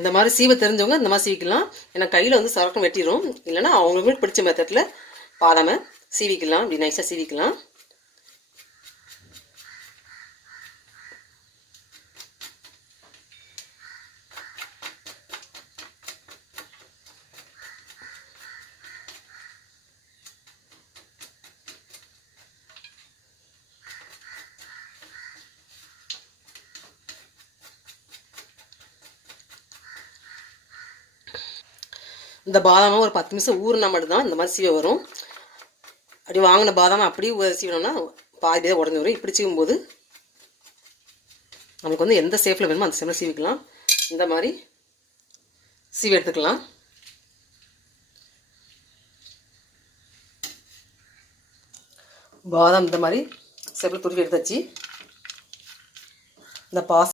இந்த மாதிரி சீவை தெரிஞ்சவங்க இந்த மாதிரி சீவிக்கலாம். ஏன்னா கையில் வந்து சரக்கம் வெட்டிடும். இல்லைன்னா அவங்களுக்கு பிடிச்ச மெத்தடில் பாதாமை சீவிக்கலாம். இப்படி நைஸாக சீவிக்கலாம். இந்த பாதாமை ஒரு 10 நிமிஷம் ஊறினா மட்டும்தான் இந்த மாதிரி சீவை வரும். அப்படி வாங்கின பாதாமை அப்படியே சீவினோம்னா பாதி தான் உடஞ்சி வரும். இப்படி சீவும்போது நமக்கு வந்து எந்த ஷேப்பில் வேணுமோ அந்த ஷேப்பில் சீவிக்கலாம். இந்த மாதிரி சீவி எடுத்துக்கலாம். பாதாம் இந்த மாதிரி ஷேப்பில் துருவி எடுத்தாச்சு. இந்த